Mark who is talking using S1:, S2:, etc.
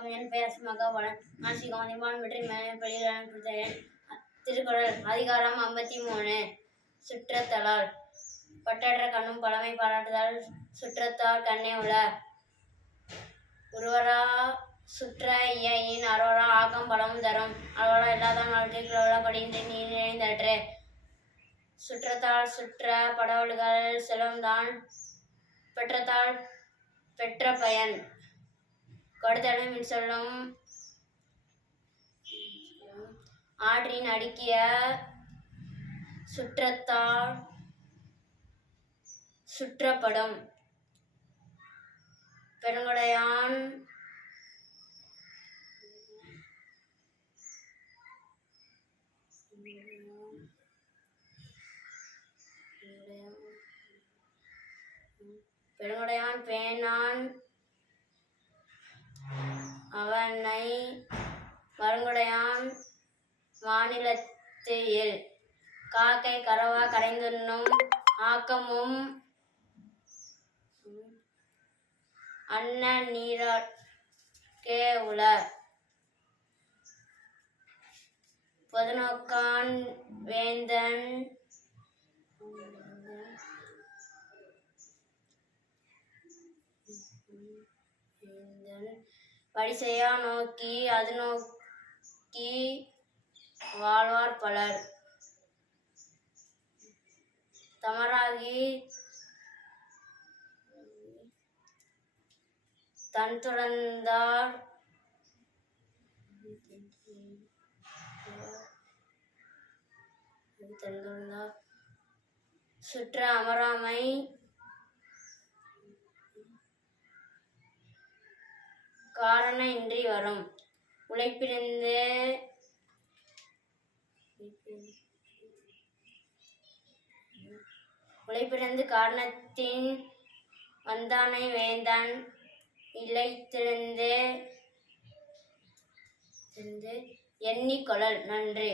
S1: வணக்கம் என் பெயர் மகாபலன் நான் ஸ்ரீ காந்திபான் வெற்றி மேல்பள்ளியில் அனுப்பித்தேன் திருக்குறள் அதிகாரம் ஐம்பத்தி மூணு சுற்றத்தலால். பட்டற்ற கண்ணும் பழமை பாராட்டுதல் சுற்றத்தால் கண்ணே உள்ள ஒருவரா சுற்ற இயின் அரோரா ஆக்கம் பலமும் தரும். அரோரா இல்லாதான் வாழ்க்கை குளோல நீர் நீ நிறைந்தற்று சுற்றத்தால் சுற்ற படவல்கள் செல்வம்தான். பெற்றத்தால் பெற்ற பயன். கொடுத்தலை மின் ஆற்றின் அடுக்கிய சுற்றத்தால் சுற்றப்படும். பெருங்கொடையான் பெருங்கொடையான் பேனான் அவனை வருங்குடையான் மாநிலத்து இல் காக்கை கரவா கரைந்துண்ணும் ஆக்கமும் அன்ன நீரே உள பொதுநோக்கான் வேந்தன் வரிசையா நோக்கி அது நோக்கி வாழ்வார் பலர். தமராகி தன் துறந்தார் தன் துறந்தார் சுற்ற அமராமை காரண இன்றி வரும். உழைப்பிருந்து உழைப்பிறந்து காரணத்தின் வந்தானை வேந்தான் இழைத்திருந்து எண்ணிக்கொள்ளல் நன்றி.